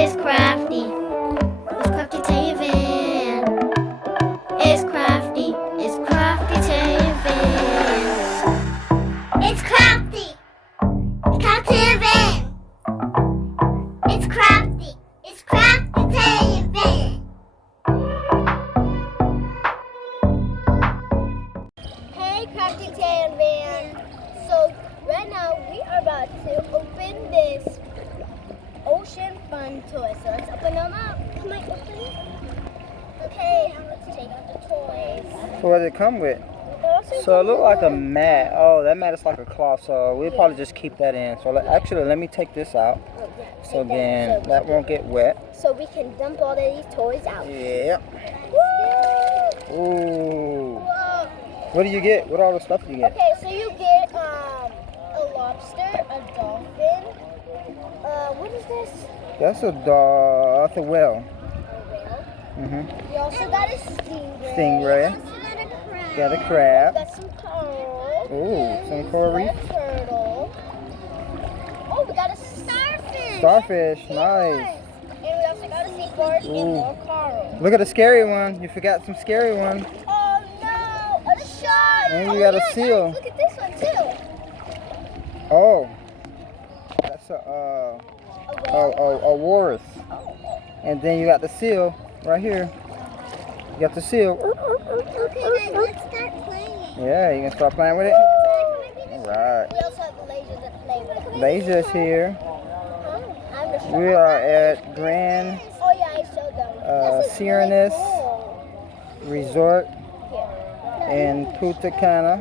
It's Crafty. It's Crafty Tae van. It's Crafty. It's Crafty Tae van. It's Crafty. It's Crafty van. It's Crafty. It's Crafty Tae van. Hey, Crafty Tae van. So right now we are about to open this ocean fun toy. So let's open them up. Can I open it? Okay, let's take out the toys. So what does it come with? So it looks like a mat. Oh, that mat is like a cloth. So we'll probably just keep that in. So actually, let me take this out. So then that won't get wet. So we can dump all of these toys out. Yeah. Woo! Ooh. Whoa. What do you get? What all the stuff do you get? Okay, so you get a lobster, a dolphin. What is this? That's a dog. That's a whale. A whale. Mhm. We also got a stingray. Stingray. We also got a crab. Got a crab. Got some coral. Ooh, some coral reef. A turtle. Oh, we got a starfish. Starfish. Seahorse. Nice. And we also got a seahorse and more coral. Look at the scary one. You forgot some scary one. Oh no, a shark. And you got a seal. Look at this one too. Oh. That's a walrus. Oh. And then you got the seal right here. You got the seal. Okay, guys, let's start playing. Yeah, you can start playing with it. Alright. We also have the lasers that play with it. Lasers here. I'm the shark. We are at Grand Oh yeah, I showed them. This is Sirenis really cool. Resort Here. in Punta Cana,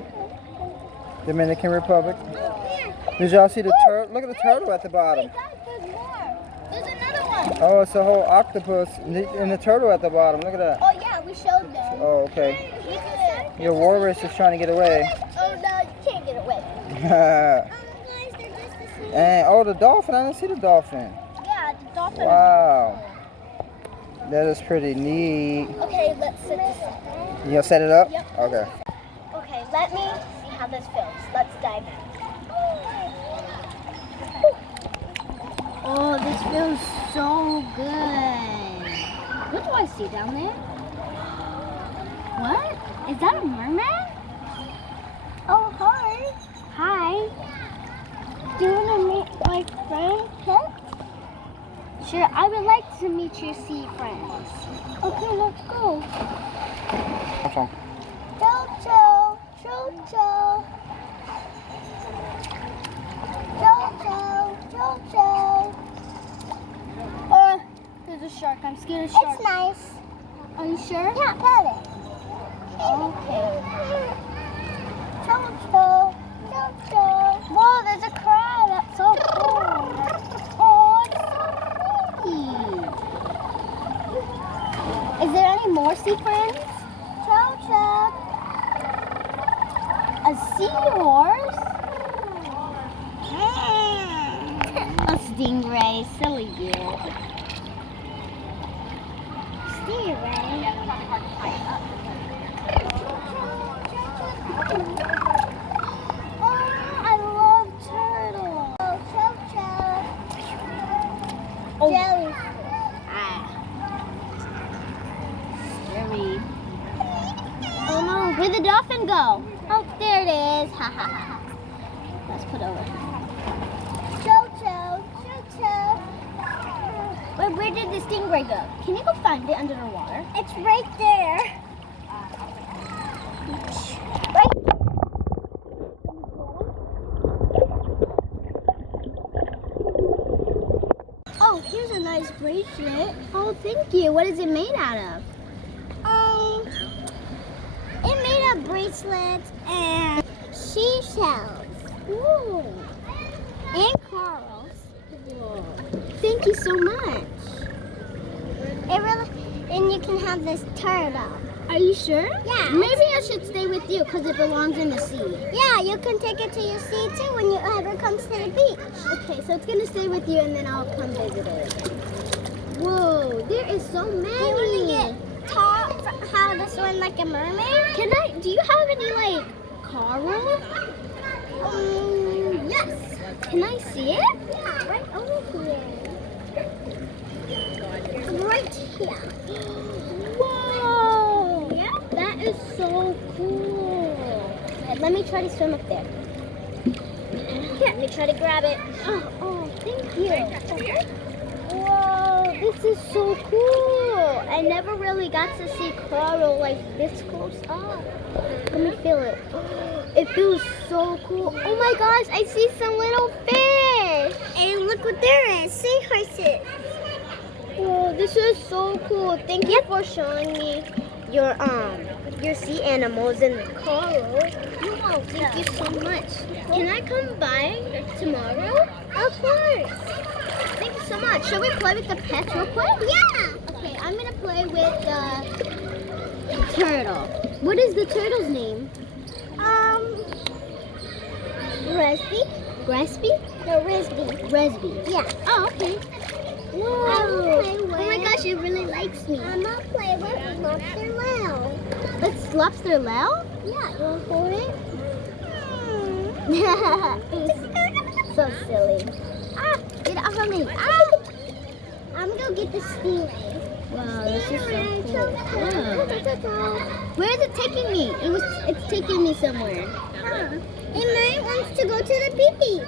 Dominican Republic. Oh, here. Did y'all see the turtle? Look at the turtle at the bottom. Wait, guys, there's more. There's another one. Oh, it's a whole octopus and the turtle at the bottom. Look at that. Oh yeah, we showed them. Oh, okay. Here's a- Your walrus is trying to get away. Oh no, you can't get away. And Guys, they're just the same. oh, the dolphin. I didn't see the dolphin. Yeah, the dolphin. Wow. That is pretty neat. Okay, let's set this up. You gonna set it up? Yep. Okay. Okay, let me see how this feels. Let's dive in. Oh, this feels so good. What do I see down there? What? Is that a merman? Oh, hi. Hi. Do you want to meet my friend, Pet? Sure, I would like to meet your sea friends. Okay, let's go. Awesome. Jojo, Jojo. Jojo, Jojo. Oh, there's a shark. I'm scared of sharks. It's nice. Are you sure? Yeah, pet it. Okay. Jojo, Jojo. Whoa, there's a crab. That's so cool. Oh, it's so pretty. Is there any more sea friends? Jojo. A seahorse? A stingray, silly you. Stingray. Oh, I love turtles. Oh, jellyfish. Scary. Oh no, where'd the dolphin go? Oh, there it is. Ha ha ha. Let's put over. Jojo, Jojo. Where did the stingray go? Can you go find it under the water? It's right there. Right. Oh, here's a nice bracelet. Oh, thank you. What is it made out of? It made of bracelets and seashells. Ooh. And corals. Whoa. Thank you so much. And you can have this turtle. Are you sure? Yeah. Maybe I should stay with you because it belongs in the sea. Yeah, you can take it to your sea too when you ever comes to the beach. Okay, so it's going to stay with you and then I'll come visit it again. Whoa, there is so many. Do you want to get taught how to swim like a mermaid? Do you have any like coral? Yes. Can I see it? Yeah, right over here. Yeah. Whoa! Yeah. That is so cool. Let me try to swim up there. Here, let me try to grab it. Oh, thank you. Whoa, this is so cool. I never really got to see coral like this close up. Let me feel it. It feels so cool. Oh my gosh, I see some little fish. And look what there is, seahorses. Whoa, this is so cool. Thank you for showing me your sea animals and the coral. Oh, thank you so much. Can I come by tomorrow? Of course. Thank you so much. Shall we play with the pets real quick? Yeah. Okay, I'm gonna play with the turtle. What is the turtle's name? Resby. Resby? No, Resby. Resby. Yeah. Oh, okay. Whoa. I will play with. Oh my gosh, it really likes me. I'm gonna play with Lobster Lel. It's Lobster Lel? Yeah. You wanna hold it? So silly. Ah, get off of me. Ah. I'm gonna get the Stingray. Wow, this is so cool. Wow. Where is it taking me? It's taking me somewhere. Huh. It might wants to go to the beach.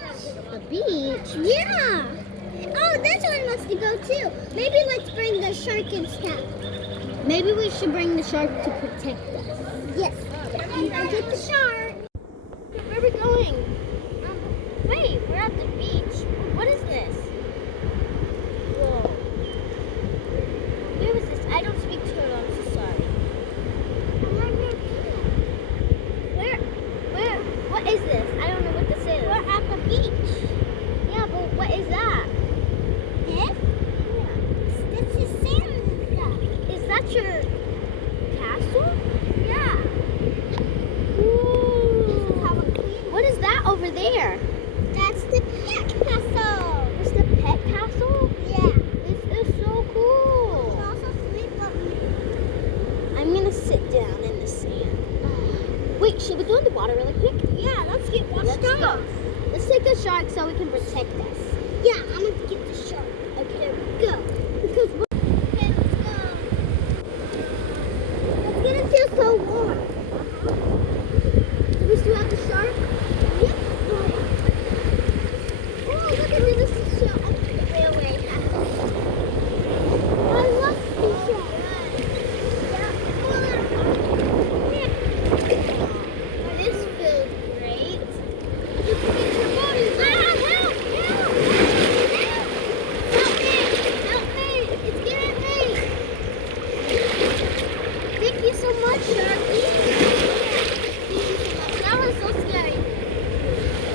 The beach? Yeah. Oh, this one wants to go too. Maybe let's bring the shark and stuff. Maybe we should bring the shark to protect us. Yes. I'll get the shark. Where are we going? Wait, we're at the beach. What is this? Whoa. Where is this? I don't speak turtle. I'm so sorry. What is this? I don't know what this is. We're at the beach. Yeah, but what is that? This? Yeah. This is sand and stuff. Is that your castle? Yeah. Ooh. This is how it cleans. What is that over there? That's the pet castle. It's the pet castle? Yeah. This is so cool. You can also sleep up here. I'm gonna sit down in the sand. Wait, should we go in the water really quick? Yeah, let's get washed up. Let's take a shark so we can protect us. Yeah, I'm gonna get the shark. Okay, go. Because okay, let's go. It's gonna feel so warm. Do we still have the shark? Yep. Oh, look at this shark. Way away. I love the shark. This feels great. You can get your body. Help! Help me! It's getting me! Thank you so much, Sharky. Thank you so much. That was so scary.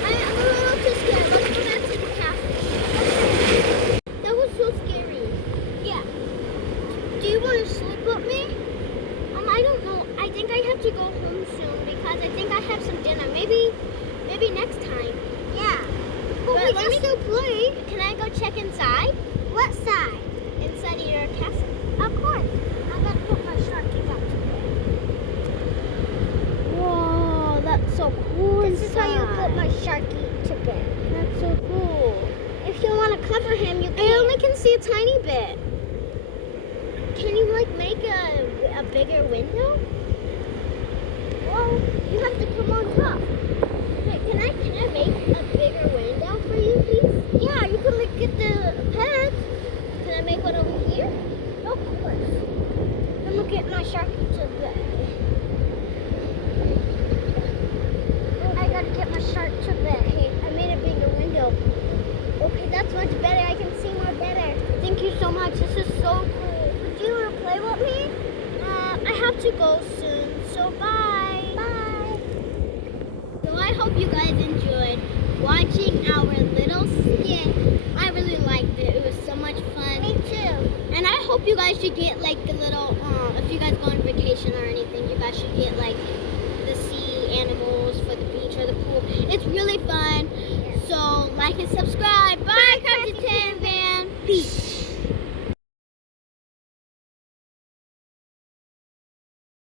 I'm a little too scared. Let's go back to the castle. That was so scary. Yeah. Do you want to sleep with me? I don't know. I think I have to go home soon because I think I have some dinner. Maybe next time. Yeah. But we can still play. Can I go check inside? What side? Inside of your castle. Of course. I'm gonna put my sharky back today. Whoa, that's so cool. This is how you put my sharky to bed. That's so cool. If you want to cover him, you can. I only can see a tiny bit. Can you like make a bigger window? Well, you have to come on top. Wait, can I make a bigger window for you, please? Yeah, you can get the pets. Can I make one over here? Of course. I'm gonna get my sharky to bed. I gotta get my shark to bed. Okay, I made a bigger window. Okay, that's much better. I can see more better. Thank you so much. This is so cool. Do you want to play with me? I have to go soon, so bye. Bye. So I hope you guys enjoyed watching our little skit. I really liked it. It was so much fun. Me too. And I hope you guys should get like the little, if you guys go on vacation or anything, you guys should get like the sea animals for the beach or the pool. It's really fun. So like and subscribe. Bye, Crafty Tae and Van. Peace.